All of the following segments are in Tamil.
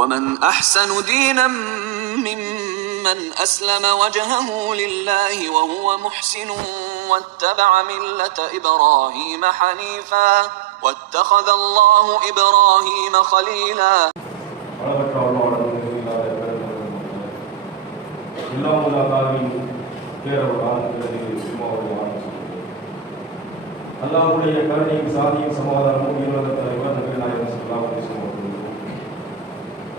ومن أحسن دينا ممن أسلم وجهه لله وهو محسن واتبع ملة إبراهيم حنيفا واتخذ الله إبراهيم خليلا. அல்லாஹ்வுடைய கருணையும் சாந்தியும் சமாதானமும் உலக தலைவர் நபிகள் நாயகம் ஸல்லல்லாஹு அலைஹி வஸல்லம்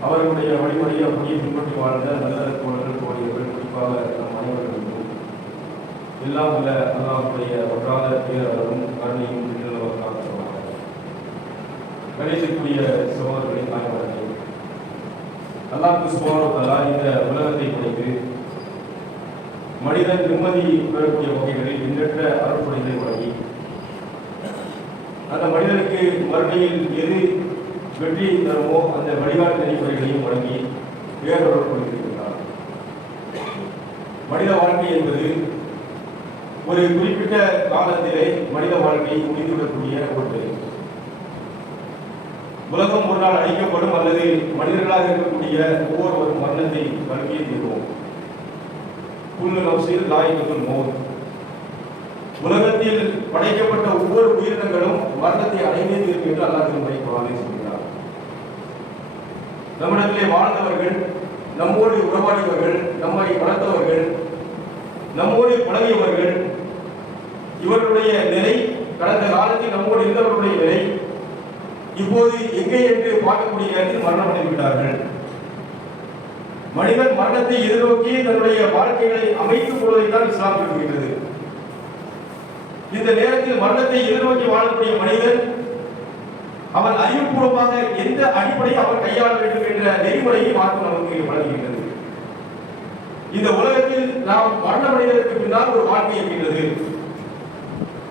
அவர்களுடைய வழிமுறையை அப்படியே பின்பற்றி வாழ்ந்த நல்ல தோழர்கள் தோழியர்கள் குறிப்பாக நம் அனைவர்களுக்கும் எல்லாம் உள்ள அல்லாஹ்வுடைய ஒன்றாத பேரவரும் கருணையும் கணேசக்கூடிய சகோதரர்களை தாய்மார்களே, அல்லாஹ் சுப்ஹானஹு வ தஆலா இந்த உலகத்தை படைத்து மனிதன் நிம்மதி பெறக்கூடிய வகைகளில் எண்ணற்ற அருட்கொடைகளை வழங்கி அந்த மனிதனுக்கு மறுமையில் எது வெற்றி தருமோ அந்த வழிகாட்டு நெறிமுறைகளையும் வழங்கி வேறொரு கொடுத்திருக்கிறார். மனித வாழ்க்கை என்பது ஒரு குறிப்பிட்ட காலத்திலே மனித வாழ்க்கை முடிந்துவிடக்கூடிய ஒன்று. உலகம் ஒரு நாள் அழிக்கப்படும் அல்லது மனிதர்களாக இருக்கக்கூடிய ஒவ்வொருவரும் மரணத்தை வழங்கியே தீர்வோம். குல்லு நஃப்ஸின் லாயிகத்துல் மௌத். உலகத்தில் படைக்கப்பட்ட ஒவ்வொரு உயிரினங்களும் மரணத்தை அடைந்தே தீரும் என்று அல்லாஹ் திருமறை குர்ஆனில் சொல்கிறார். நம்மிடத்திலே வாழ்ந்தவர்கள், நம்மோடு உறவாடியவர்கள், நம்மை வளர்த்தவர்கள், நம்மோடு பழகியவர்கள், இவர்களுடைய நிலை, கடந்த காலத்தில் நம்மோடு இருந்தவர்களுடைய நிலை இப்போது எங்கே என்று பார்க்கக்கூடிய நேரத்தில் மரணம் அடைந்து விட்டார்கள். மனிதன் மரணத்தை எதிர்நோக்கி தன்னுடைய வாழ்க்கைகளை அமைத்துக் கொள்வதைத்தான் இஸ்லாம் விரும்புகிறது. இந்த நேரத்தில் மரணத்தை எதிர்நோக்கி வாழக்கூடிய மனிதன் அவன் அறிவுபூர்வமாக எந்த அடிப்படையை அவர் கையாள வேண்டும் என்ற நெறிமுறையை மாற்றம் நமக்கு வழங்குகின்றது. இந்த உலகத்தில் நாம் மரணமடைவதற்கு பின்னால் ஒரு வாழ்க்கை இருக்கின்றது.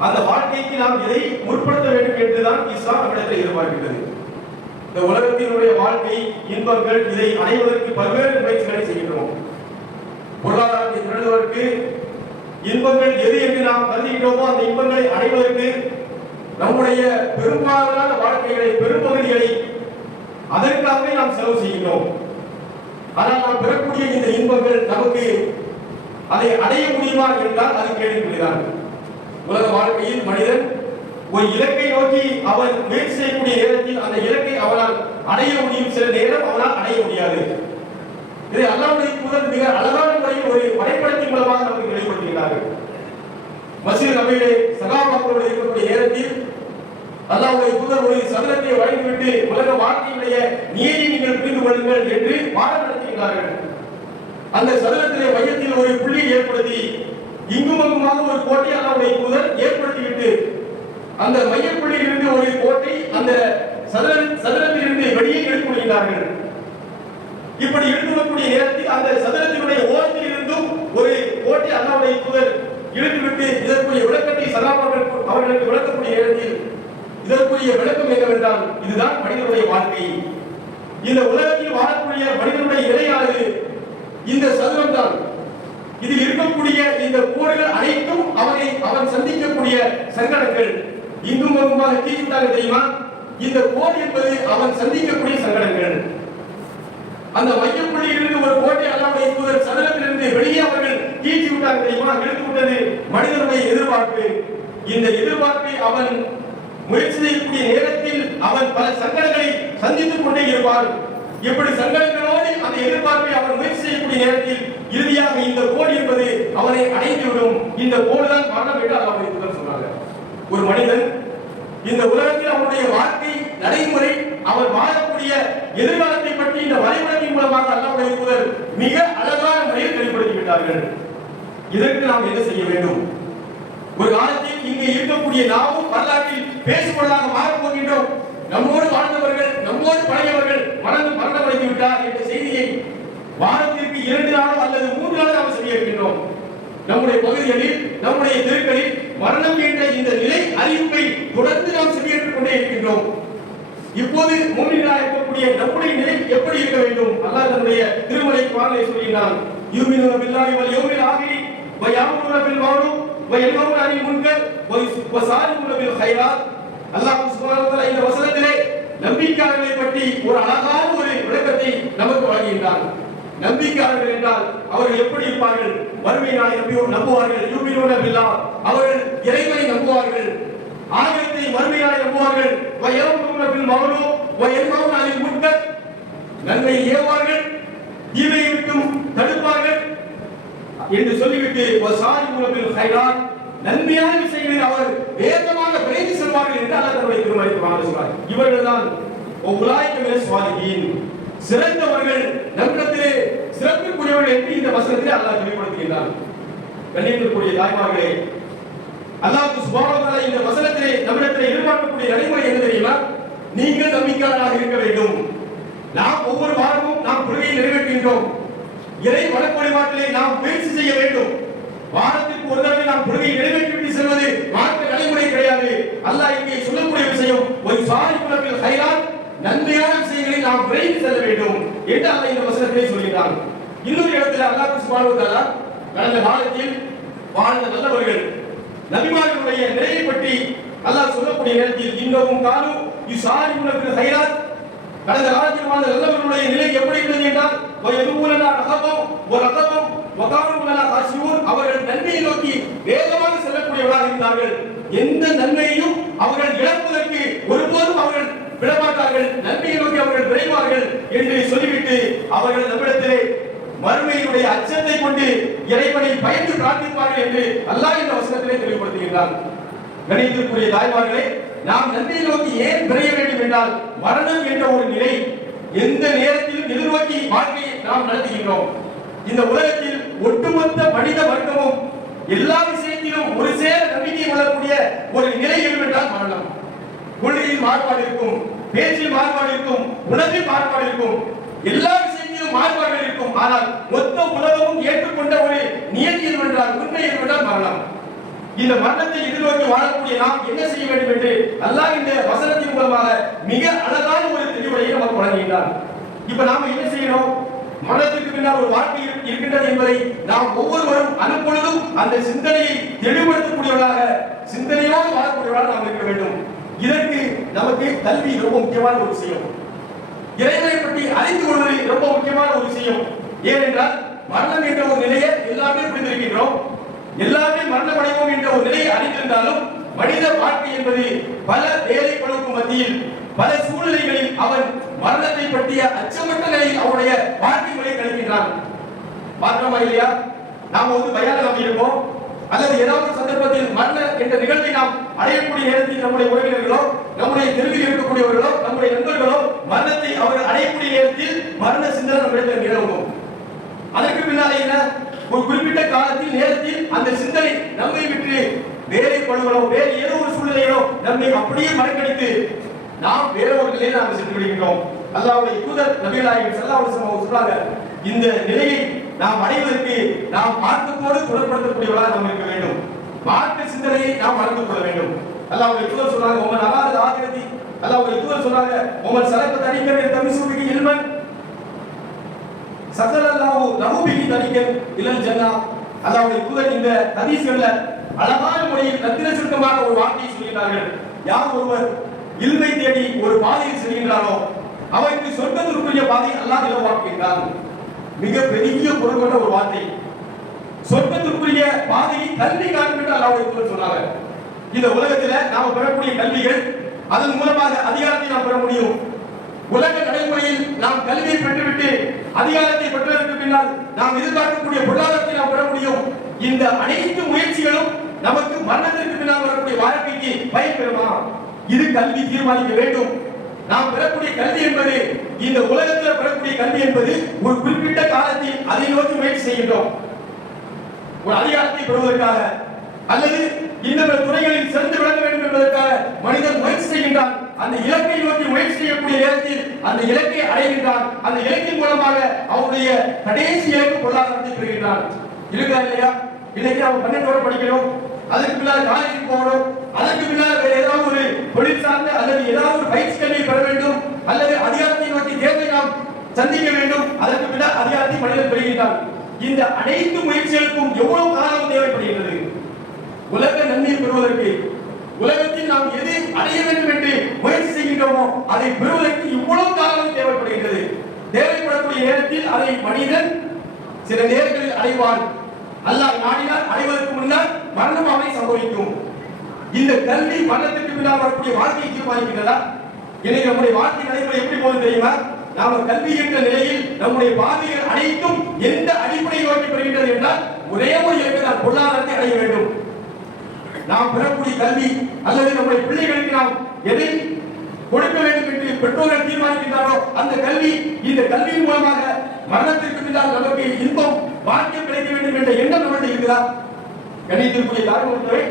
அந்த வாழ்க்கைக்கு நாம் எதை முற்படுத்த வேண்டும் என்றுதான் இஸ்லாம் நம்மிடத்தில் எதிர்பார்க்கின்றது. இந்த உலகத்தினுடைய வாழ்க்கை இன்பங்கள் இதை அடைவதற்கு பல்வேறு முயற்சிகளை செய்கின்றோம். பொருளாதாரத்தை திரளுவதற்கு இன்பங்கள் எது என்று நாம் கருதுகிறோமோ அந்த இன்பங்களை அடைவதற்கு நம்முடைய பெரும்பாலான வாழ்க்கைகளை பெரும்பகுதிகளை அதற்காகவே நாம் செலவு செய்கிறோம். ஆனால் நாம் பெறக்கூடிய இந்த இன்பங்கள் நமக்கு அதை அடைய முடியுமா என்றால் அது கேள்விக்குறிதான். உலக வாழ்க்கையில் மனிதன் ஒரு இலக்கை நோக்கி அவன் முயற்சி செய்யக்கூடிய நேரத்தில் அந்த இலக்கை அவனால் அடைய முடியும், சில நேரம் அவனால் அடைய முடியாது. இதை அல்லாஹ்வுடைய தூதர் மிக அழகான முறையில் ஒரு வரைபடத்தின் மூலமாக நமக்கு வெளிப்படுத்துகிறார்கள். மஸ்ஜித் நபவியிலே சஹாபாக்களோடு இருக்கக்கூடிய நேரத்தில் அல்லாஹ்வுடைய தூதர் ஒரு சதுரத்தை வழங்கிவிட்டு உலக வாழ்க்கையுடைய நியதியை நீங்கள் புரிந்து கொள்ளுங்கள் என்று பாடம் நடத்துகிறார்கள். அந்த சதுரத்திலே மையத்தில் ஒரு புள்ளியை ஏற்படுத்தி இங்கும் அங்குமாக ஒரு கோட்டை அல்லாஹ்வுடைய தூதர் ஏற்படுத்திவிட்டு அந்த மையப்புள்ளியில் இருந்து ஒரு கோட்டை அந்த சதுரத்தில் இருந்து வெளியே எடுத்து வருகிறார்கள். இப்படி எடுத்து வரக்கூடிய நேரத்தில் அந்த சதுரத்தினுடைய ஓரத்தில் இருந்தும் ஒரு கோட்டை அல்லாஹ்வுடைய தூதர் இழுத்துவிட்டு இதற்குரிய விளக்கத்தை சஹாபாக்கள் அவர்களுக்கு விளக்கக்கூடிய நேரத்தில் இதற்குரிய விளக்கம் என்னவென்றால் இதுதான் மனிதனுடைய வாழ்க்கை. இந்த உலகத்தில் வாழக்கூடிய மனிதனுடைய நிலையானது இந்த சதுரம் தான். இதில் இருக்கக்கூடிய இந்த கோடுகள் அனைத்தும் அவன் சந்திக்கக்கூடிய சங்கடங்கள். இங்கும் அங்குமாக தீர்த்தாங்க தெரியுமா? இந்த கோடு என்பது அவன் சந்திக்கக்கூடிய சங்கடங்கள். அந்த மையப்புள்ளியில் இருந்து ஒரு கோட்டை அல்லாஹ்வுடைய தூதர் சதுரத்திலிருந்து வெளியே அவர்கள் தீர்த்தி விட்டாங்க தெரியுமா? எடுத்து விட்டது மனிதனுடைய எதிர்பார்ப்பு. இந்த எதிர்பார்ப்பை அவன் முயற்சி செய்யக்கூடிய நேரத்தில் அவன் பல சங்கடங்களை சந்தித்துக் கொண்டே இருப்பான். இப்படி சங்கடங்களோடு அந்த எதிர்பார்ப்பை அவன் முயற்சி செய்யக்கூடிய நேரத்தில் இறுதியாக இந்த கோடு என்பது அவனை அடைந்துவிடும். இந்த கோடுதான் மரணம் என்று அல்லாஹ்வுடைய தூதர் சொன்னாங்க. ஒரு மனிதன் இந்த உலகத்தில் அவனுடைய வாழ்க்கை நடைமுறை அவர் வாழக்கூடிய எதிர்காலத்தை பற்றி இந்த வரைபடத்தின் மூலமாக அல்லாஹ்வுடைய தூதர் மிக அழகான முறையில் வெளிப்படுத்தி விட்டார்கள். இதற்கு நாம் என்ன செய்ய வேண்டும்? ஒரு காலத்தில் இங்கே இருக்கக்கூடிய நாமும் வரலாற்றில் பேசுவதாக மாறப் போகின்றோம். நம்மோடு வாழ்ந்தவர்கள், நம்மோடு பழகியவர்கள் மரணமடைந்து விட்டார் என்ற செய்தியை வாரத்திற்கு 2 நாளோ அல்லது 3 நாளோ நாம் சொல்லியிருக்கின்றோம். நம்முடைய பகுதிகளில், நம்முடைய தெருக்களில் மரணம் என்ற இந்த நிலை அறிவிப்பை தொடர்ந்து நாம் செவியேற்றுக் கொண்டே இருக்கின்றோம். இப்போது மூமின்களாக இருக்கக்கூடிய நம்முடைய நிலை எப்படி இருக்க வேண்டும்? அல்லாஹ் தன்னுடைய திருமறை குர்ஆனிலே சொல்கிறான், யூமினூன பில்லாஹி வல் யௌமில் ஆகிர் வ யஅமுருன பில் மஅரூஃப் வ யன்ஹவுன அனில் முன்கர் வ ஸாரிஊன பில் கைராத். அல்லாஹ் சுப்ஹானஹு வ தஆலா இந்த வசனத்திலே நம்பிக்கையாளர்களை பற்றி ஒரு அழகான ஒரு விளக்கத்தை சொல்கின்றான். நம்பிக்கையாளர்கள் என்றால் அவர்கள் எப்படி இருப்பார்கள்? மறுமை நாளை நம்புவார்கள். யூமினூன பில்லாஹ், அவர்கள் இறைவனை நம்புவார்கள். ஆகியத்தை மறுமை நாளை நம்புவார்கள். வயம்னூன பில் மஅரூஃப் வயன்ஹவுன அனில் முன்கர், நன்மையை ஏவுவார்கள், தீமையை விட்டும் தடுப்பார்கள் என்று சொல்லிவிட்டு வசாரிஊன பில் கைராத், நன்மையான விஷயங்களில் அவர் வேகமாக விரைந்து செல்வார்கள் என்று அல்லாஹ் தன்னுடைய திருமறையில் சொல்றார். இவர்கள்தான் உலாயிக மினஸ் ஸாலிஹீன், சிறந்தவர்கள், நம்மிடத்திலே சிறப்புக்குரியவர்கள் என்று இந்த வசனத்தை அல்லாஹ் வெளிப்படுத்துகின்றார். கண்ணியத்திற்குரிய தாய்மார்களே, அல்லாஹ் சுப்ஹானஹு வ தஆலா இந்த வசனத்திலே நம்மிடத்திலே எதிர்பார்க்கக்கூடிய நடைமுறை என்ன தெரியுமா? நீங்கள் நம்பிக்கையாளராக இருக்க வேண்டும். நாம் ஒவ்வொரு வாரமும் நாம் தொழுகையை நிறைவேற்றுகின்றோம். இறை வணக்க வழிபாட்டிலே நாம் முயற்சி செய்ய வேண்டும். வாரத்திற்கு ஒரு தடவை நாம் தொழுகையை நிறைவேற்றிவிட்டு செல்வது மார்க்க நடைமுறை கிடையாது. அல்லாஹ் இங்கே சொல்லக்கூடிய விஷயம் ஒரு சாரிபுன பில் கைராத், நன்மையான விஷயங்களை நாம் விரைந்து செல்ல வேண்டும் என்று அல்லாஹ் இந்த வசனத்திலே சொல்கிறான். இன்னொரு இடத்துல அல்லாஹ் சுப்ஹானஹு வ தஆலா கடந்த காலத்தில் வாழ்ந்த நல்லவர்கள், நபிமார்களுடைய நிலையை பற்றி அல்லாஹ் சொல்லக்கூடிய நேரத்தில் இன்னமும் காலு யுசாரிபுன பில் கைராத், கடந்த காலத்தில் வாழ்ந்த நல்லவர்களுடைய நிலை எப்படி இருந்தது என்றால் வயதுலனா ரஹபம் வரதபம் வகாருலனா காஷியூன், அவர்கள் நன்மையை நோக்கி வேகமாக செல்லக்கூடியவர்களாக இருந்தார்கள். எந்த நன்மையையும் அவர்கள் இழப்பதற்கு ஒருபோதும் அவர்கள் விடமாட்டார்கள். நன்மையை நோக்கி அவர்கள் விரைவார்கள் என்று சொல்லிவிட்டு அவர்கள் நம்மிடத்திலே மறுமையுடைய அச்சத்தை கொண்டு இறைவனை பயந்து பிரார்த்திப்பார்கள் என்று அல்லாஹ் இந்த வசனத்திலே தெளிவுபடுத்துகின்றான். கணிதத்திற்குரிய தாய்மார்களே, நாம் நன்மையை நோக்கி ஏன் விரைய வேண்டும் என்றால் மரணம் என்ற ஒரு நிலை எந்த நேரத்திலும் எதிர்நோக்கி வாழ்க்கையை நாம் நடத்துகின்றோம். இந்த உலகத்தில் ஒட்டுமொத்த மனித வர்க்கமும் எல்லா விஷயத்திலும் ஒரு சேர நம்பிக்கை கொள்ளக்கூடிய ஒரு நிலை என்றால் மரணம். கொள்கையில் மாறுபாடு இருக்கும், பேச்சில் மாறுபாடு இருக்கும், உணவில் மாறுபாடு இருக்கும், எல்லா விஷயத்திலும் மாறுபாடுகள் இருக்கும். ஆனால் மொத்த உலகமும் ஏற்றுக்கொண்ட ஒரு நியதி என்றால் உண்மை என்றால் மரணம். இந்த மரணத்தை எதிர்நோக்கி வாழக்கூடிய நாம் என்ன செய்ய வேண்டும் என்று அல்லாஹ் இந்த வசனத்தின் மூலமாக மிக அழகான ஒரு தெளிவுரையை நமக்கு வழங்குகின்றார். இப்ப நாம என்ன செய்யணும்? மரணத்துக்கு பின்னால் ஒரு வாழ்க்கை இருக்கின்றது என்பதை நாம் ஒவ்வொருவரும் அனுப்பொழுதும் அந்த சிந்தனையை தெளிவுபடுத்தக்கூடியவர்களாக, சிந்தனையோடு வாழக்கூடியவர்களாக நாம் இருக்க வேண்டும். இதற்கு நமக்கு கல்வி ரொம்ப முக்கியமான ஒரு விஷயம். இறைவனை பற்றி அறிந்து கொள்வது ரொம்ப முக்கியமான ஒரு விஷயம். ஏனென்றால் மரணம் என்ற ஒரு நிலையை எல்லாமே புரிந்திருக்கின்றோம். எல்லாமே மரணமடைவோம் என்ற ஒரு நிலையை அறிந்திருந்தாலும் மனித வாழ்க்கை என்பது பல வேலைகளுக்கு மத்தியில், பல சூழ்நிலைகளில் அவன் மரணத்தை பற்றிய அச்சமற்ற நிலையில் அவனுடைய வாழ்க்கை முறையை கழிக்கின்றான். பார்க்கிறோமா இல்லையா? நாம் பயானம் நம்பியிருப்போம், அல்லது ஏதாவது சந்தர்ப்பத்தில் மரண என்ற நிகழ்வை நாம் அடையக்கூடிய நேரத்தில் நம்முடைய உறவினர்களோ, நம்முடைய தெருவில் இருக்கக்கூடியவர்களோ, நம்முடைய நண்பர்களோ மரணத்தை அவர்கள் அடையக்கூடிய நேரத்தில் மரண சிந்தனை நம்மிடத்தில் நிலவும். அதற்கு பின்னாலே என்ன? ஒரு குறிப்பிட்ட காலத்தில் நேரத்தில் அந்த சிந்தனை நம்மை விட்டு வேலை பழுவலோ வேறு ஏதோ ஒரு சூழ்நிலையோ நம்மை அப்படியே மறக்கடித்து நாம் வேற ஒரு நிலையை நாம் சென்று விடுகின்றோம். அல்லாஹ்வுடைய தூதர் நபிகள் நாயகம் ஸல்லல்லாஹு அலைஹி வஸல்லம் சொல்றாங்க, இந்த நிலையை நாம் அடைவதற்கு நாம் மார்க்கத்தோடு தொடர்படுத்தக்கூடியவர்களாக நாம் இருக்க வேண்டும். மார்க்க சிந்தனையை நாம் வளர்த்துக் கொள்ள வேண்டும். அல்லாஹ்வுடைய தூதர் சொல்றாங்க, உமன் அலாத ஆகிரதி, அல்லாஹ்வுடைய தூதர் சொல்றாங்க, உமன் சலக்க தனிக்கர் தமிசுபிகி இல்மன் சகலல்லாஹு லஹுபிகி தனிக்கர் இலல் ஜன்னா. அல்லாஹ்வுடைய தூதர் இந்த ஹதீஸ்கள்ல அழகான முறையில் ரத்தின சுருக்கமாக ஒரு வார்த்தையை சொல்கிறார்கள். யார் ஒருவர் இல்மை தேடி ஒரு பாதையில் செல்கின்றாரோ அவருக்கு சொர்க்கத்திற்குரிய பாதை அல்லாஹ் இலவாக்குகின்றான். மிக பெரிய பொருள் கொண்ட ஒரு வார்த்தை. சொர்க்கத்திற்குரிய பாதையை கல்வி காட்டும் என்று அல்லாஹ் சொன்னாங்க. இந்த உலகத்துல நாம பெறக்கூடிய கல்விகள், அதன் மூலமாக அதிகாரத்தை நாம் பெற முடியும். உலக நடைமுறையில் நாம் கல்வியை பெற்றுவிட்டு அதிகாரத்தை பெற்றதற்கு பின்னால் நாம் எதிர்பார்க்கக்கூடிய பொருளாதாரத்தை நாம் பெற முடியும். இந்த அனைத்து முயற்சிகளும் நமக்கு மரணத்திற்கு பின்னால் வரக்கூடிய வாழ்க்கைக்கு பயன்பெறுமா? இது கல்வி தீர்மானிக்க வேண்டும். நாம் பெறக்கூடிய கல்வி என்பது, இந்த உலகத்தில் பெறக்கூடிய கல்வி என்பது ஒரு குறிப்பிட்ட காலத்தில் அதை நோக்கி முயற்சி செய்கின்றோம். ஒரு அதிகாரத்தை பெறுவதற்காக அல்லது இந்த துறைகளில் சிறந்து விளங்க வேண்டும் என்பதற்காக மனிதன் முயற்சி செய்கின்றான். அந்த இலக்கை நோக்கி முயற்சி செய்யக்கூடிய நேரத்தில் அந்த இலக்கை அடைகின்றான். அந்த இலக்கின் மூலமாக அவருடைய கடைசி இலக்கு பொருளாதாரத்தை பெறுகின்றான். இருக்கா இல்லையா? இன்னைக்கு நம்ம 12 படிக்கணும், அதற்கு பின்னால் காலேஜுக்கு போகணும், அதற்கு பின்னால் வேற ஏதாவது ஒரு தொழில் சார்ந்த அல்லது ஏதாவது ஒரு பயிற்சி கல்வியை பெற வேண்டும், அல்லது அதிகாரத்தை நோக்கி தேர்வை நாம் சந்திக்க வேண்டும். அதற்கு பின்னால் அதிகாரத்தை மனிதன் பெறுகின்றான். இந்த அனைத்து முயற்சிகளுக்கும் எவ்வளவு காலம் தேவைப்படுகிறது? உலக நன்மை பெறுவதற்கு, உலகத்தில் நாம் எதை அடைய வேண்டும் என்று முயற்சி செய்கின்றோமோ அதை பெறுவதற்கு இவ்வளவு காலம் தேவைப்படுகிறது. தேவைப்படக்கூடிய கிடைக்கக்கூடிய நேரத்தில் அதை மனிதன் சில நேரங்களில் அடைவான். அல்லாஹ் நாடினால் அடைவதற்கு முன்னால் மரணம் அவனை சம்பவிக்கும். இந்த கல்வி மரணத்திற்கு பின்னால் வரக்கூடிய வாழ்க்கையை தீர்மானிக்கின்றதா? எனவே நம்முடைய வாழ்க்கை நடைமுறை எப்படி போகுது தெரியுமா? நாம கல்வி என்ற நிலையில் நம்முடைய பாதைகள் அனைத்தும் எந்த அடிப்படையை நோக்கி பெறுகின்றது என்றால் ஒரே ஒரு இலக்கு தான், பொருளாதாரத்தை அடைய வேண்டும். நாம் பெறக்கூடிய கல்வி அல்லது நம்முடைய பிள்ளைகளுக்கு நாம் எதை கொடுக்க வேண்டும் என்று பெற்றோர்கள் தீர்மானிக்கின்றாரோ அந்த கல்வி, இந்த கல்வியின் மூலமாக மரணத்திற்கு பின்னால் நமக்கு இன்பம் பாக்கியம் கிடைக்க வேண்டும் என்ற எண்ணம் நம்மளுடைய இருக்கிறார். கணித்திற்குரிய தாய்மொழியை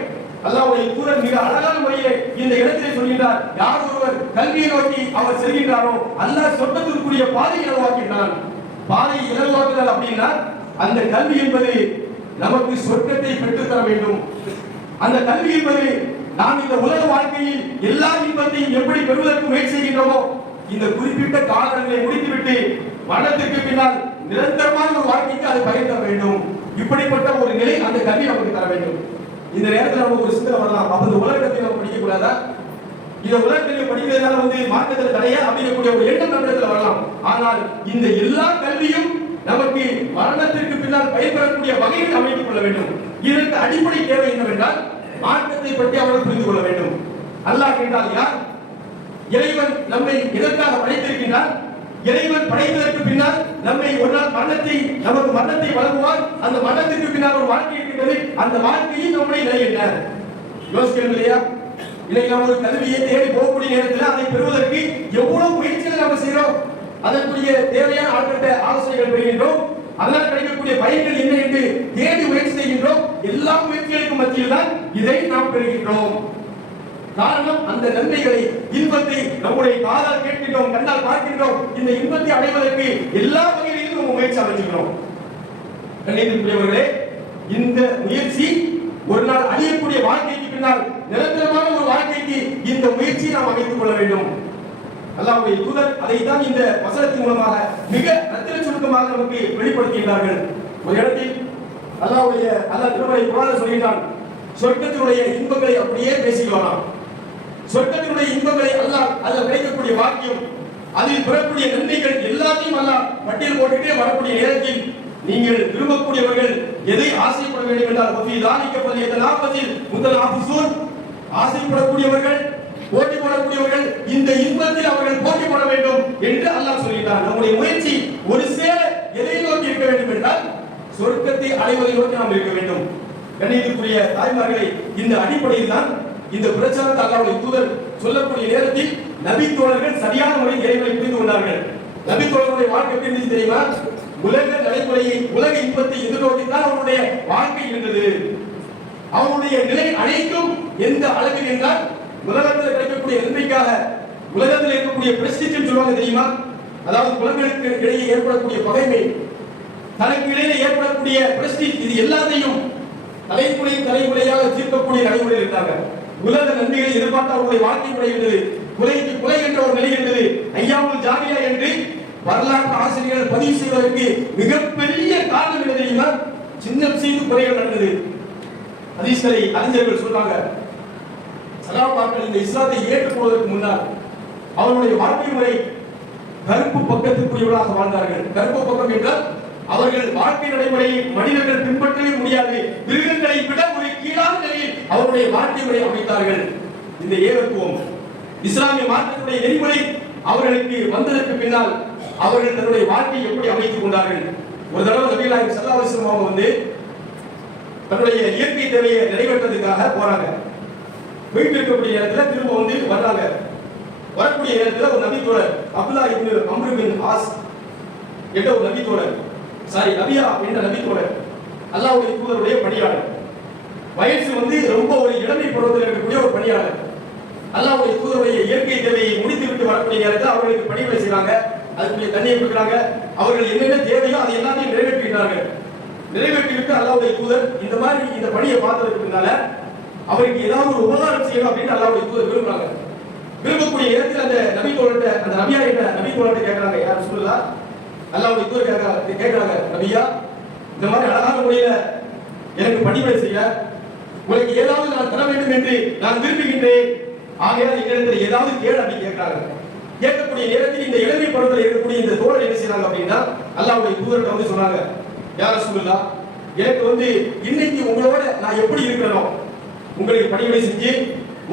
அல்லாஹ்வுடைய தூதர் மிக அழகான முறையிலே இந்த இடத்திலே சொல்கின்றார். யார் ஒருவர் கல்வியை நோக்கி அவர் செல்கின்றாரோ அல்லாஹ் சொர்க்கத்திற்குரிய பாதையை இலவாக்கினான். பாதையை இலவாக்குதல் அப்படின்னா அந்த கல்வி என்பது நமக்கு சொர்க்கத்தை பெற்றுத்தர வேண்டும். அந்த கல்வி என்பது நாம் இந்த உலக வாழ்க்கையில் எல்லா இன்பத்தையும் எப்படி பெறுவதற்கு முயற்சி செய்கின்றோமோ இந்த குறிப்பிட்ட காலங்களை முடித்துவிட்டு மரணத்திற்கு பின்னால் நிரந்தரமான ஒரு வாழ்க்கைக்கு அதை பயன் தர வேண்டும். இப்படிப்பட்ட ஒரு நிலை அந்த கல்வி நமக்கு தர வேண்டும். இந்த நேரத்தில் நம்ம ஒரு சிந்தனை வரலாம், அப்ப இந்த உலகத்தை நம்ம படிக்க கூடாதா? இந்த உலகத்தில் படிக்கிறதுனால மார்க்கத்தில் தடையா அப்படிங்கக்கூடிய ஒரு எண்ணம் நம்மிடத்தில் வரலாம். ஆனால் இந்த எல்லா கல்வியும் நமக்கு மரணத்திற்கு பின்னால் பயன்பெறக்கூடிய வகையில் அமைத்துக் கொள்ள வேண்டும். இதற்கு அடிப்படை தேவை என்னவென்றால் மார்க்கத்தை பற்றி அவர்கள் புரிந்து கொள்ள வேண்டும். அல்லாஹ் என்றால் யார்? இறைவன் நம்மை எதற்காக படைத்திருக்கின்றார்? இறைவன் படைத்ததற்கு பின்னால் நம்மை ஒரு நாள் நமக்கு மரணத்தை வழங்குவார். அந்த மரணத்திற்கு பின்னால் ஒரு வாழ்க்கை இருக்கின்றது. அந்த வாழ்க்கையில் நம்முடைய நிலை என்ன யோசிக்கணும் இல்லையா? இன்னைக்கு நாம் ஒரு கல்வியை தேடி போகக்கூடிய நேரத்தில் அதை பெறுவதற்கு எவ்வளவு முயற்சிகள் நம்ம செய்கிறோம். அதற்குரிய தேவையான ஆட்கட்ட ஆலோசனைகள் பெறுகின்றோம். அதனால் கிடைக்கக்கூடிய பயன்கள் என்ன என்று தேடி முயற்சி செய்கின்றோம். எல்லா முயற்சிகளுக்கும் மத்தியில் தான் இதை நாம் பெறுகின்றோம். காரணம், அந்த நன்மைகளை, இன்பத்தை நம்முடைய காதால் கேட்கின்றோம், கண்ணால் பார்க்கின்றோம். இந்த இன்பத்தை அடைவதற்கு எல்லா வகையிலும் நம்ம முயற்சி அமைச்சுக்கிறோம். கண்ணியத்திற்குரியவர்களே, இந்த முயற்சி ஒரு நாள் அழியக்கூடிய வாழ்க்கைக்கு பின்னால் நிரந்தரமான ஒரு வாழ்க்கைக்கு இந்த முயற்சியை நாம் அமைத்துக் கொள்ள வேண்டும். அல்லாஹ்வுடைய தூதர் அதைத்தான் இந்த வசனத்தின் மூலமாக மிக ரத்தின சுருக்கமாக நமக்கு வெளிப்படுத்துகின்றார்கள். ஒரு இடத்தில் அல்லாஹ் திருமறை குர்ஆனில் சொல்கிறான், சொர்க்கத்தினுடைய இன்பங்களை அப்படியே பேசிக்கலாம். சொர்க்கத்தினுடைய இன்பங்களை அல்லாஹ் அதில் கிடைக்கக்கூடிய வாக்கியம், அதில் பெறக்கூடிய நன்மைகள் எல்லாத்தையும் அல்லாஹ் பட்டியல் போட்டுட்டே வரக்கூடிய நேரத்தில் நீங்கள் விரும்பக்கூடியவர்கள் எதை ஆசைப்பட வேண்டும் என்றால் ஆசைப்படக்கூடியவர்கள், போட்டி போடக்கூடியவர்கள் இந்த இன்பத்தில் அவர்கள் போட்டி போட வேண்டும் என்று அல்லாஹ் சொல்கிறார். நம்முடைய முயற்சி ஒரு சேர எதை நோக்கி இருக்க வேண்டும் என்றால் சொர்க்கத்தை அடைவதை நோக்கி நாம் இருக்க வேண்டும். கண்ணியத்திற்குரிய தாய்மார்களை, இந்த அடிப்படையில் தான் இந்த பிரச்சாரத்தை அல்லாஹ்வுடைய தூதர் சொல்லக்கூடிய நேரத்தில் நபி தோழர்கள் சரியான முறையில் இறைவனை புரிந்து கொண்டார்கள். நபி தோழர்களுடைய வாழ்க்கை எப்படி இருந்துச்சு தெரியுமா? உலக நடைமுறையை, உலக இன்பத்தை எதிர்நோக்கி தான் அவருடைய வாழ்க்கை இருந்தது. அவருடைய நிலை அனைத்தும் எந்த அளவில் என்றால் உலகத்தில் கிடைக்கக்கூடிய நன்மைக்காக உலகத்தில் இருக்கக்கூடிய பிரஸ்டீஜ் சொல்லுவாங்க தெரியுமா? அதாவது குலங்களுக்கு இடையே ஏற்படக்கூடிய பகைமை, தனக்கு இடையே ஏற்படக்கூடிய பிரஸ்டீஜ், இது எல்லாத்தையும் தலைமுறையாக தீர்க்கக்கூடிய நடைமுறையில் இருந்தாங்க. உலக நன்மைகளை எதிர்பார்த்து அவருடைய வாழ்க்கை முறை இருந்தது. குலைக்கு குலை என்ற ஒரு நிலை இருந்தது. ஐயாமுல் ஜாலியா என்று வரலாற்று ஆசிரியர்கள் பதிவு செய்வதற்கு மிகப்பெரிய காரணம் என்ன தெரியுமா? சின்ன செய்து குறைகள் நடந்தது. ஹதீஸ்களை அறிஞர்கள் சொல்றாங்க, சகாபாக்கள் இந்த இஸ்லாத்தை ஏற்றுக்கொள்வதற்கு முன்னால் அவருடைய வாழ்க்கை முறை கருப்பு பக்கத்துக்குரியவர்களாக வாழ்ந்தார்கள். கருப்பு பக்கம் என்றால் அவர்கள் வாழ்க்கை நடைமுறையை மனிதர்கள் பின்பற்றவே முடியாது, மிருகங்களை விட ஒரு கீழான நிலையில் அவருடைய வாழ்க்கை முறை அமைத்தார்கள். இந்த ஏகத்துவம் இஸ்லாமிய மார்க்கத்துடைய நெறிமுறை அவர்களுக்கு வந்ததற்கு பின்னால் அவர்கள் தன்னுடைய வாழ்க்கையை எப்படி அமைத்துக் கொண்டார்கள்? ஒரு தடவை நபி நாயகம் ஸல்லல்லாஹு அலைஹி வஸல்லம் அவங்க தன்னுடைய இயற்கை தேவையை நிறைவேற்றதுக்காக போறாங்க. போயிட்டு இருக்கக்கூடிய நேரத்தில் திரும்ப வர்றாங்க. வரக்கூடிய நேரத்தில் ஒரு நபி தோழர் அப்துல்லாஹ் இப்னு அம்ர் பின் ஆஸ் என்ற ஒரு நபி தோழர், ரபியா என்ற நபி தோழர், அல்லாஹ்வுடைய தூதருடைய பணியாளர். வயசு ரொம்ப ஒரு இளமை பருவத்தில் இருக்கக்கூடிய ஒரு பணியாளர். அல்லாஹ்வுடைய தூதருடைய இயற்கை தேவையை முடித்துவிட்டு வரக்கூடிய நேரத்தில் அவர்களுக்கு பணிவிடை செய்றாங்க. அதுக்குரிய தண்ணியை கொடுக்குறாங்க. அவர்கள் என்னென்ன தேவையோ அதை எல்லாத்தையும் நிறைவேற்றுகிறார்கள். நிறைவேற்றிவிட்டு அல்லாஹ்வுடைய தூதர் இந்த பணியை பார்த்ததுக்கு பின்னால அவருக்கு ஏதாவது ஒரு உபகாரம் செய்யணும் அப்படின்னு அல்லாஹ்வுடைய தூதர் விரும்புறாங்க. விரும்பக்கூடிய நேரத்தில் அந்த நபி தோழர்கிட்ட, அந்த ரபியா என்ற நபி தோழர்கிட்ட கேட்கறாங்க, யார் ரசூலுல்லாஹ், அல்லாஹ்வுடைய தூதர் கேட்கறாங்க, நபியா இந்த மாதிரி அழகான முறையில எனக்கு பணிவிடை செய்ய உங்களுக்கு ஏதாவது நான் தர வேண்டும் என்று நான் விரும்புகின்றேன். ஆகையால் எங்களிடத்தில் ஏதாவது கேள் அப்படின்னு கேட்கிறாங்க. கேட்கக்கூடிய நேரத்தில் இந்த இளமை பருவத்தில் இருக்கக்கூடிய இந்த தோழர் என்ன செய்யறாங்க அப்படின்னா அல்லாஹ்வுடைய தூதர்கிட்ட வந்து சொன்னாங்க, யா ரசூலுல்லாஹ், எனக்கு இன்னைக்கு உங்களோட நான் எப்படி இருக்கிறேனோ, உங்களுக்கு பணிவிடை செஞ்சு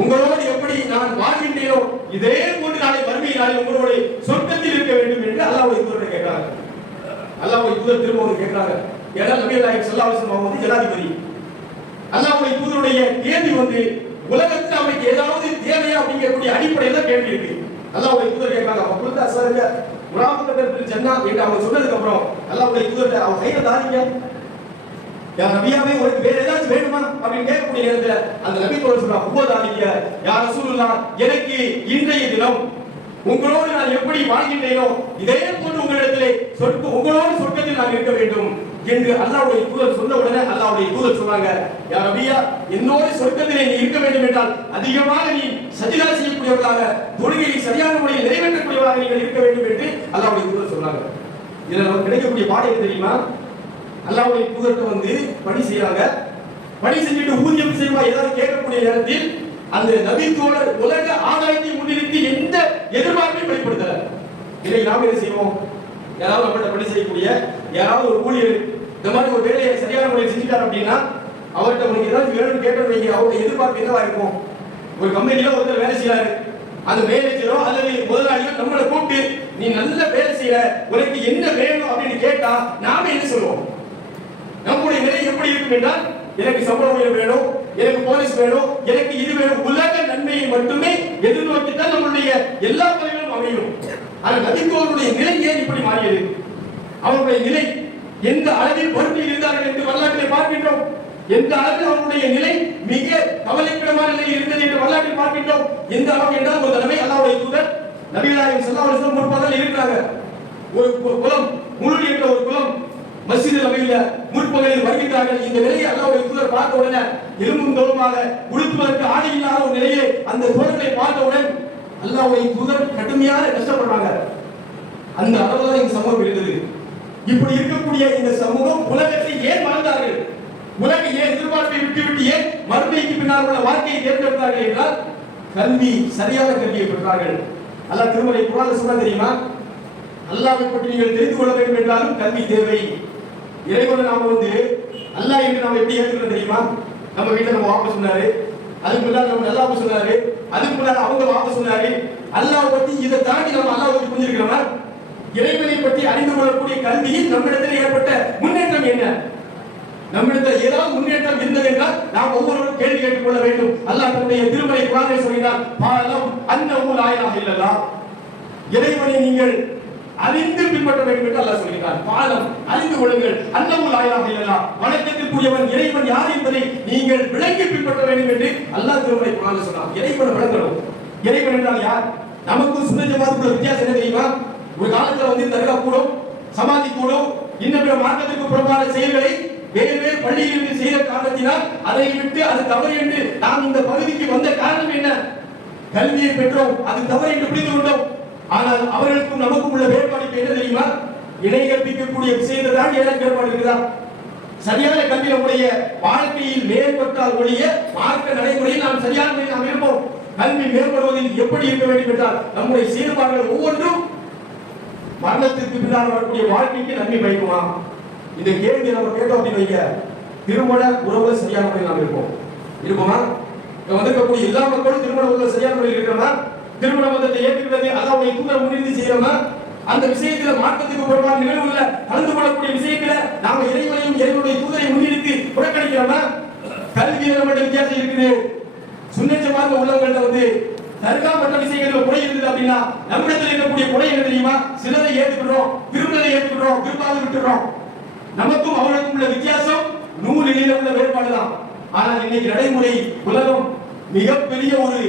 உங்களோடு எப்படி நான் வாழ்கின்றேனோ இதே போன்று நாளை மறுமை நாளில் உங்களோட சொர்க்கத்தில் இருக்க வேண்டும் என்று அல்லாஹ்வுடைய தூதர் கேட்கிறாங்க. அல்லாஹ்வுடைய தூதர் திரும்ப வந்து கேட்கிறாங்க. ஏன்னா நபி நாயகம் ஸல்லல்லாஹு அலைஹி வஸல்லம் வந்து ஜனாதிபதி. அல்லாஹ்வுடைய தூதருடைய கேள்வி வந்து உலகத்தில் அவருக்கு ஏதாவது தேவையா அப்படிங்கக்கூடிய அடிப்படையில் தான் கேள்வி இருக்கு. அல்லாஹ்வுடைய தூதர் கேட்கிறாங்க, அப்ப குல்தா அஸ்ஸாலுக முராஃபிகத்துல் ஜன்னா என்று அவங்க சொன்னதுக்கு அப்புறம் அல்லாஹ்வுடைய தூதர் அவங்க கையில தாரீங்க, யா நபியாவே உங்களுக்கு வேற ஏதாச்சும் வேணுமா அப்படின்னு கேட்கக்கூடிய நேரத்துல அந்த நபி தோழர் சொல்றாங்க, உபதாலிக்க யா ரசூலுல்லாஹ், எனக்கு இன்றைய தினம் உங்களோடு நான் எப்படி வாழ்கின்றேனோ இதே போன்று உங்களிடத்திலே உங்களோடு சொர்க்கத்தில் நான் இருக்க வேண்டும் என்று அல்லாஹ்வுடைய தூதர் சொன்ன உடனே அல்லாஹ்வுடைய தூதர் சொன்னாங்க, யா நபியா, என்னோடு சொர்க்கத்திலே நீ இருக்க வேண்டும் என்றால் அதிகமாக நீ சஜிதா செய்யக்கூடியவர்களாக, தொழுகையை சரியான முறையில் நிறைவேற்றக்கூடியவர்களாக நீங்கள் இருக்க வேண்டும் என்று அல்லாஹ்வுடைய தூதர் சொன்னாங்க. இதுல நமக்கு கிடைக்கக்கூடிய பாடம் தெரியுமா? அல்லாஹ்வுடைய தூதருக்கு வந்து பணி செய்யறாங்க, பணி செஞ்சுட்டு ஊதியம் செய்வா ஏதாவது கேட்கக்கூடிய நேரத்தில் அந்த நபி தோழர் உலக ஆதாயத்தை முன்னிறுத்தி எந்த எதிர்பார்ப்பையும் வெளிப்படுத்தல. இதை நாம் என்ன செய்வோம்? யாராவது நம்மகிட்ட பணி செய்யக்கூடிய யாராவது ஒரு ஊழியர் இந்த மாதிரி ஒரு வேலையை சரியான முறையில் செஞ்சுட்டார் அப்படின்னா அவர்கிட்ட உங்களுக்கு ஏதாவது வேணும்னு கேட்டவங்க அவருடைய எதிர்பார்ப்பு என்னவா இருக்கும்? ஒரு கம்பெனியில ஒருத்தர் வேலை செய்யறாரு, அந்த மேனேஜரோ அல்லது முதலாளியோ நம்மளை கூப்பிட்டு நீ நல்ல வேலை செய்யற, உனக்கு என்ன வேணும் அப்படின்னு கேட்டா நாம என்ன சொல்லுவோம்? நம்முடைய நிலை எப்படி இருக்கும் என்றால், எனக்கு சம்பள உயர்வு வேணும், எனக்கு போலீஸ் வேணும், எனக்கு இது வேணும், உலக நன்மையை மட்டுமே எதிர்நோக்கித்தான் நம்மளுடைய எல்லா பணிகளும் அமையும். ஆனால் நபித்தோருடைய நிலை ஏன் இப்படி மாறியது? அவருடைய நிலை எந்த அளவில் வறுமையில் இருந்தார்கள் என்று வரலாற்றிலே பார்க்கின்றோம். எந்த அளவில் அவருடைய நிலை மிக கவலைக்கிடமான நிலையில் இருந்தது என்று வரலாற்றில் பார்க்கின்றோம். எந்த அளவுக்கு என்றால் ஒரு தடவை அல்லாஹ்வுடைய தூதர் நபிகள் நாயகம் ஸல்லல்லாஹு அலைஹி வஸல்லம் முற்பகல் இருக்கிறாங்க. ஒரு குளம், முழு என்ற ஒரு குளம் மஸ்ஜித் நபியில முற்பகலில் வருகிறார்கள். இந்த நிலையை அல்லாஹ்வுடைய தூதர் பார்த்த உடனே எலும்பும் தோலுமாக உடுத்துவதற்கு ஆடை இல்லாத ஒரு நிலையை அந்த தோழர்களை பார்த்தவுடன் அல்லாஹ்வுடைய தூதர் கடுமையான கஷ்டப்படுறாங்க. அந்த அளவுதான் இந்த சமூகம் இருந்தது. இப்படி இருக்கக்கூடிய இந்த சமூகம் உலகத்தை ஏன் மறந்தார்கள்? உலக ஏன் எதிர்பார்ப்பை விட்டுவிட்டு ஏன் மறுமைக்கு பின்னால் உள்ள வாழ்க்கையை தேர்ந்தெடுத்தார்கள் என்றால் கல்வி, சரியான கல்வியை பெற்றார்கள். அல்லாஹ் திருமறை குர்ஆன்ல சொல்றான் தெரியுமா? அல்லாஹ்வை பற்றி நீங்கள் தெரிந்து கொள்ள வேண்டும் என்றாலும் கல்வி தேவை. இறைவனை நாம வந்து அல்லாஹ் என்று நாம எப்படி ஏற்றுக்கிறோம் தெரியுமா? நம்ம வீட்டுல நம்ம வாப்பா சொன்னாரு, அதுக்கு முன்னாடி நம்ம அல்லாஹ் சொன்னாரு, அதுக்கு முன்னாடி அவங்க வாப்பா சொன்னாரு. அல்லாஹ் பத்தி இதை தாண்டி நம்ம அல்லாஹ் பத்தி புரிஞ்சிருக்கிறோமா? இறைவனை பற்றி அறிந்து கொள்ளக்கூடிய கல்வியில் நம்மிடத்தில் ஏற்பட்ட முன்னேற்றம் என்ன? நம்மிடத்தில் ஏதாவது முன்னேற்றம் இருந்தது என்றால் நாம் ஒவ்வொருவரும் கேள்வி கேட்டுக் கொள்ள வேண்டும். அல்லாஹ் தன்னுடைய திருமறை குர்ஆனில் சொல்கிறார், பாலம் அன்னஹு லா இலாஹ இல்லல்லாஹ், இறைவனை நீங்கள் அறிந்து பின்பற்ற வேண்டும் என்று அல்லாஹ் சொல்கிறார். பாலம் அறிந்து கொள்ளுங்கள், அன்னஹு லா இலாஹ இல்லல்லாஹ், வணக்கத்திற்குரியவன் இறைவன் யார் என்பதை நீங்கள் விளங்கி பின்பற்ற வேண்டும் என்று அல்லாஹ் திருமறை குர்ஆனில் சொன்னார். இறைவனை விளங்கணும். இறைவன் என்றால் யார்? நமக்கு சுன்னத் ஜமாத்துக்குள்ள வித்தியாசம் என்ன தெரியுமா? ஒரு காலத்துல வந்து தர்கா கூடும், சமாதி கூடும், இன்னும் பிற மார்க்கத்திற்கு புறம்பான செயல்களை வேறு பள்ளியில் இருந்து செய்த காரணத்தினால் அதை விட்டு அது தவறு என்று நாம் இந்த பகுதிக்கு வந்த காரணம் என்ன? கல்வியை பெற்றோம், அது தவறு என்று புரிந்து கொண்டோம். ஆனால் அவர்களுக்கும் நமக்கும் உள்ள வேறுபாடு என்ன தெரியுமா? இணை கற்பிக்கக்கூடிய விஷயத்தில் தான் ஏழை வேறுபாடு இருக்குதா? சரியான கல்வி நம்முடைய வாழ்க்கையில் மேம்பட்டால் ஒழிய மார்க்க நடைமுறையில் நாம் சரியான முறையில் நாம் இருப்போம். கல்வி மேம்படுவதில் எப்படி இருக்க வேண்டும் என்றால் நம்முடைய செயல்பாடுகள் ஒவ்வொன்றும் மரணத்திற்கு பின்னால் வரக்கூடிய வாழ்க்கைக்கு நன்மை பயக்குமா? இந்த கேள்வி நம்ம கேட்டோம் அப்படின்னு வைக்க, திருமண உறவு சரியான முறையில் நாம் இருப்போமா? வந்திருக்கக்கூடிய எல்லா மக்களும் திருமண உறவு சரியான முறையில் இருக்கிறோமா? திருமண பந்தத்தை ஏற்றுக்கிறது அல்லாஹ்வுடைய தூதர் முன்னிறுத்தி செய்யறோமா? அந்த விஷயத்துல மார்க்கத்துக்கு புறம்பான நிகழ்வுல கலந்து கொள்ளக்கூடிய விஷயத்துல நாம இறைவனையும் இறைவனுடைய தூதரை முன்னிறுத்தி புறக்கணிக்கிறோமா? கல்வியில மட்டும் வித்தியாசம் இருக்குது. சுன்னத் ஜமாத் உள்ளவங்கள்ட்ட வந்து தர்கா மற்ற விஷயங்கள்ல குறை இருந்தது அப்படின்னா நம்மிடத்தில் இருக்கக்கூடிய குறை என்ன தெரியுமா? சிலரை ஏற்றுக்கிறோம், விரும்புவதை ஏற்றுக்கிறோம், விரும்பாத விட்டுறோம். நமக்கும் அவர்களுக்கும் உள்ள வித்தியாசம் நூல் இடையில உள்ள வேறுபாடுதான். ஆனால் இன்னைக்கு நடைமுறை உலகம் மிகப்பெரிய ஒரு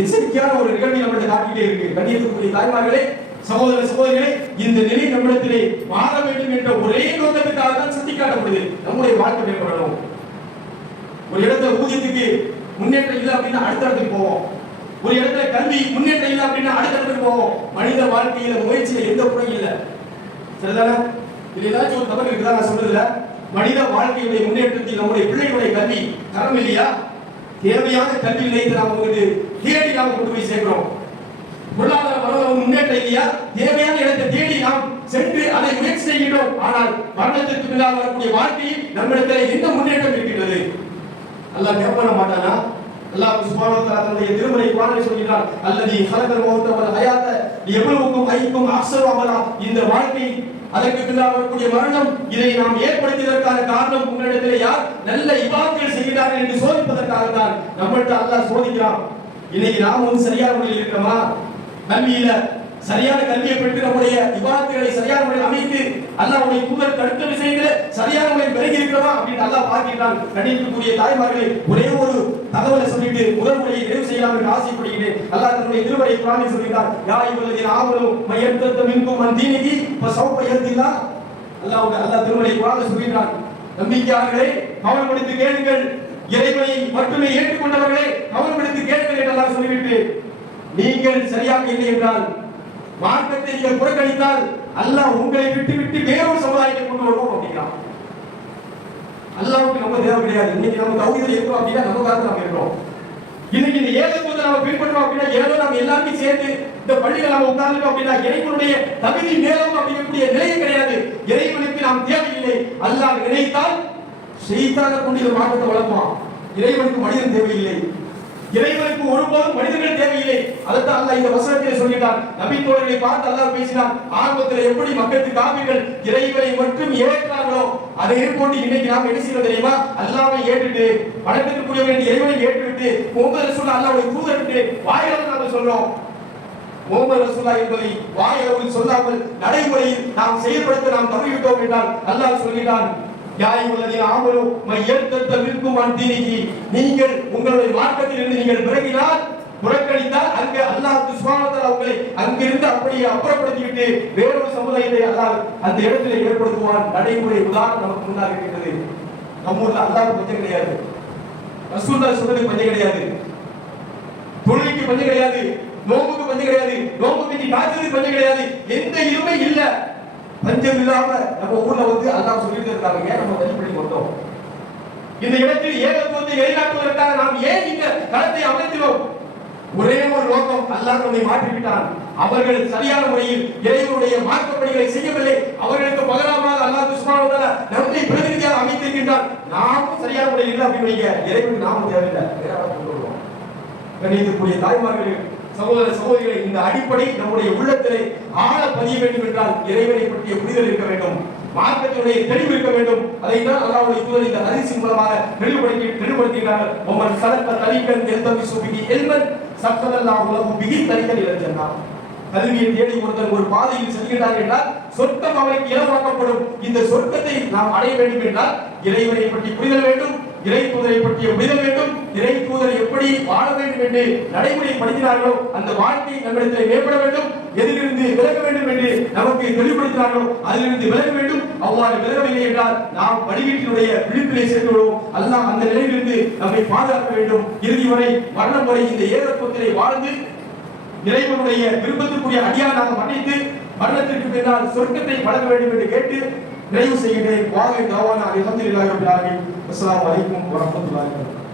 எச்சரிக்கையான ஒரு நிகழ்வை நம்மளுக்கு காட்டிட்டே இருக்கு. கண்ணியத்துக்குரிய தாய்மார்களே, சகோதர சகோதரிகளே, இந்த நிலை நம்மிடத்திலே மாற வேண்டும் என்ற ஒரே நோக்கத்துக்காக தான் சுட்டிக்காட்டப்படுது. நம்முடைய வாழ்க்கை மேம்படணும். ஒரு இடத்துல ஊதியத்துக்கு முன்னேற்றம் இல்லை அப்படின்னா அடுத்த இடத்துக்கு போவோம். ஒரு இடத்துல கல்வி முன்னேற்றம் இல்லை அப்படின்னா அடுத்த இடத்துக்கு போவோம். மனித வாழ்க்கையில முயற்சியில எந்த குறையும் இல்லை. சரிதானே? இது ஏதாச்சும் ஒரு தவறு இருக்குதா? நான் சொல்றதுல மனித வாழ்க்கையுடைய முன்னேற்றத்தில் நம்முடைய பிள்ளைகளுடைய கல்வி தரம் இல்லையா? தேவையான கல்வி நிலையத்தை நாம் தேடி நாம் கொண்டு போய் சேர்க்கிறோம். பொருளாதார முன்னேற்றம் இல்லையா? தேவையான இடத்தை தேடி நாம் சென்று அதை முயற்சி செய்கிறோம். ஆனால் மரணத்திற்கு பின்னால் வரக்கூடிய வாழ்க்கையில் நம்மிடத்தில் எந்த முன்னேற்றம் இருக்கின்றது? அல்லாஹ் கேட்க மாட்டானா? அல்லாஹ் சுப்ஹானஹு வ தஆலா தன்னுடைய திருமறை குர்ஆனில் சொல்கிறார், அல்லதி ஹலகல் மௌத வல் ஹயாத லியப்லுவக்கும் அய்யுக்கும் அஹ்ஸனு அமலா. இந்த வாழ்க்கை, அதற்கு பின்னால் வரக்கூடிய மரணம், இதை நாம் ஏற்படுத்தியதற்கான காரணம் உங்களிடத்தில் யார் நல்ல இபாதத்துகள் செய்கிறார்கள் என்று சோதிப்பதற்காக தான் நம்மள்ட்ட அல்லாஹ் சோதிக்கிறான். இன்னைக்கு நாம் சரியான முறையில் இருக்கிறோமா? கல்வியில சரியான கல்வியை பெற்று நம்முடைய இபாதத்துகளை சரியான முறையில் அமைத்து அல்லாஹ்வுடைய தூதர் தடுத்த விஷயங்களை சரியான முறையில் விலகி இருக்கிறோமா அப்படின்னு அல்லாஹ் பார்க்கிறான். கண்டிக்கக்கூடிய தாய்மார்களை ஒரே ஒரு தகவலை சொல்லிட்டு முதல் முறையை நிறைவு செய்யலாம் என்று ஆசைப்படுகிறேன். அல்லாஹ் தன்னுடைய திருமறை குர்ஆனில் சொல்கிறார், யா அய்யுஹல்லதீன ஆமனூ மய்யர்தத்த மின்கும் அன் தீனிஹி ஃபஸௌஃப யஹ்தில்லாஹ். அல்லாஹ் திருமறை குர்ஆனில் சொல்கிறான், நம்பிக்கையாளர்களே கவனமெடுத்து கேளுங்கள், இறைவனை மட்டுமே ஏற்றுக்கொண்டவர்களே கவனமெடுத்து கேளுங்கள் என்று அல்லாஹ் சொல்லிவிட்டு, நீங்கள் சரியாக இல்லை என்றால், மார்க்கத்தை நீங்கள் புறக்கணித்தால் அல்லாஹ் உங்களை விட்டு வேறொரு சமுதாயத்தை கொண்டு வருவோம் அப்படிங்கிறான். அல்லாஹ்வுக்கு நம்ம தேவை கிடையாது. இன்னைக்கு நம்ம தௌஹீதில் இருக்கோம் அப்படின்னா நம்ம காலத்துல நம்ம இருக்கோம். இன்னைக்கு இந்த ஏகத்துவத்தை நம்ம பின்பற்றோம் அப்படின்னா ஏதோ நம்ம எல்லாரும் சேர்ந்து இந்த பள்ளியில் நம்ம உட்கார்ந்துட்டோம் அப்படின்னா இறைவனுடைய தகுதி மேலும் அப்படிங்கக்கூடிய நிலையே கிடையாது. இறைவனுக்கு நாம் தேவையில்லை. அல்லாஹ் நினைத்தால் ஷைத்தானை கொண்டு இந்த மார்க்கத்தை வளர்ப்பான். இறைவனுக்கு மனிதன் தேவையில்லை. இறைவனுக்கு ஒருபோதும் மனிதர்கள் தேவையில்லை. அதைத்தான் அல்லாஹ் இந்த வசனத்திலே சொல்கிறான். நபி தோழர்களை பார்த்து அல்லாஹ் பேசினான், ஆரம்பத்தில் எப்படி மக்களுக்கு காபிர்கள் இறைவனை மட்டும் ஏற்றார்களோ அதை ஏற்போட்டு இன்னைக்கு நாம் என்ன செய்யணும் தெரியுமா? அல்லாஹ்வை ஏற்றுட்டு பணத்துக்கு புரிய வேண்டிய இறைவனை ஏற்றுவிட்டு முகமது ரசூலுல்லாஹ் அல்லாஹ்வுடைய தூதர்ட்டு வாயிலாக நாம் சொல்றோம். முகமது ரசூலுல்லாஹ் என்பதை வாயிலாக சொல்லாமல் நடைமுறையில் நாம் செயல்படுத்த நாம் தவறிவிட்டோம் என்றால் அல்லாஹ் சொல்கிறான், யா அய்யுஹல்லதீன ஆமனூ மய்யர்தத்த மின்கும் அன் தீனிஹி. நீங்கள் உங்களுடைய மார்க்கத்தில் இருந்து நீங்கள் விலகினால், புறக்கணித்தால், அங்கே அல்லாஹ் சுப்ஹானஹு வ தஆலா உங்களை அங்கிருந்து அப்படியே அப்புறப்படுத்திவிட்டு வேறொரு சமுதாயத்தை அல்லாஹ் அந்த இடத்திலே ஏற்படுத்துவான். நடைமுறை உதாரணம் நமக்கு முன்னால் இருக்கின்றது. நம்ம ஊர்ல அல்லாஹ்வுக்கு பஞ்சம் கிடையாது, ரசூலுல்லாஹ் சொல்றதுக்கு பஞ்சம் கிடையாது, தொழுகைக்கு பஞ்சம் கிடையாது, நோம்புக்கு பஞ்சம் கிடையாது, நோம்புக்கு காய்ச்சலுக்கு பஞ்சம் கிடையாது, எந்த இருமை இல்ல. பஞ்சம் இல்லாம நம்ம ஊர்ல அல்லாஹ் சொல்லிட்டு இருக்காங்க. நம்ம வழிபடி கொண்டோம். இந்த இடத்தில் ஏகத்துவத்தை நிலைநாட்டுவதற்காக நாம் ஏன் இந்த களத்தை அமைக்கிறோம்? ஒரே ஒரு நோக்கம், அல்லாஹ் நம்மை மாற்றிவிட்டான். அவர்கள் சரியான முறையில் இறைவனுடைய மார்க்கப்படிகளை செய்யவில்லை. அவர்களுக்கு பகரமாக அல்லாஹ் சுப்ஹானஹு வ தஆலா நம்மை பிரதிநிதியாக அமைத்திருக்கின்றான். நாமும் சரியான முறையில் இல்லை அப்படின்னு இறைவனுக்கு நாமும் தேவையில்லை. கணிதக்கூடிய தாய்மார்கள், சகோதர சகோதரிகளை, இந்த அடிப்படை நம்முடைய உள்ளத்திலே ஆழ பதிய வேண்டும் என்றால் இறைவனை பற்றிய புரிதல் இருக்க வேண்டும், மார்க்கத்தினுடைய தெளிவு இருக்க வேண்டும். அதைத்தான் அல்லாஹ்வுடைய தூதர் இந்த ஹதீஸின் மூலமாக தெளிவுபடுத்துகிறார்கள். ஒமன் சலக்க தரிகன் யல்தமிசு பிஹி இல்மன் ஸல்லல்லாஹு லஹு பிஹி தரிகன் இலல் ஜன்னah. கல்வியை தேடி ஒருத்தர் ஒரு பாதையில் செல்கிறார் என்றால் சொர்க்கம் அவருக்கு இலவாக்கப்படும். இந்த சொர்க்கத்தை நாம் அடைய வேண்டும் என்றால் இறைவனை பற்றி புரிதல் வேண்டும், இறை தூதரை பற்றிய புரிதல் வேண்டும், இறை தூதர் எப்படி வாழ வேண்டும் என்று நடைமுறைப்படுத்தினார்களோ அந்த வாழ்க்கை நம்மிடத்தில் மேம்பட வேண்டும். எதிலிருந்து விலக வேண்டும் என்று நமக்கு தெளிவுபடுத்தினார்களோ அதிலிருந்து விலக வேண்டும். அவ்வாறு விலகவில்லை என்றால் நாம் வழிகேட்டினுடைய விழிப்பிலே சென்று விடுவோம். அல்லாஹ் அந்த நிலையிலிருந்து நம்மை பாதுகாக்க வேண்டும். இறுதி வரை மரணம் வரை இந்த ஏகத்துவத்திலே வாழ்ந்து இறைவனுடைய விருப்பத்திற்குரிய அடியானாக மன்னித்து மரணத்திற்கு பின்னால் சொர்க்கத்தை வழங்க வேண்டும் என்று கேட்டு நிறைவு செய்கிறேன். வாகை தாவான அல்ஹம்துலில்லாஹி ரப்பில் ஆலமீன். அஸ்ஸலாமு அலைக்கும் வரஹ்மத்துல்லாஹி வபரகாத்துஹு.